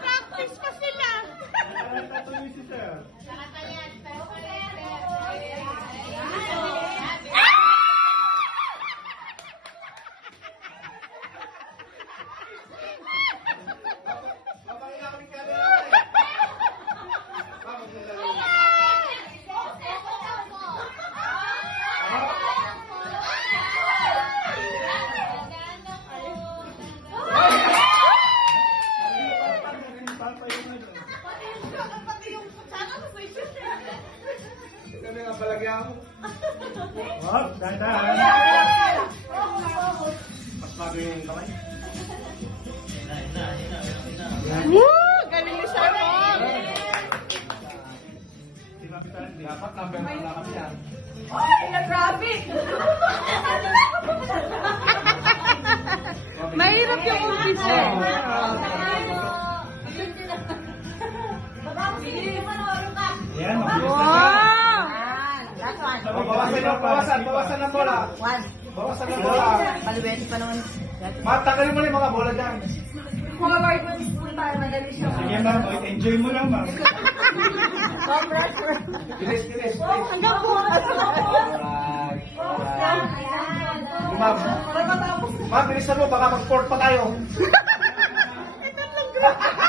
Practice pa sila. Natuloy si sir. Kami nga palagyan mo. Oh, dahan-dahan. Mas bago yung kamay. Woo! Galing ni Sir Bob. Dapat number na lang kami yan. Ay, na-traffic! Mahirap yung umpisa. Yan, mabilis na siya. Wow! Bawasan ng bola. Bawasan ng bola. Maliwet pa naman. Matagalin mo na yung mga bola dyan. Forward mo school tayo, madali siya. Sige ma'am, enjoy mo lang ma'am. Bilis, bilis. Hanggang bukas. Alright. Ma'am, ma'am, bilisan mo, baka mag-port pa tayo. Ito lang.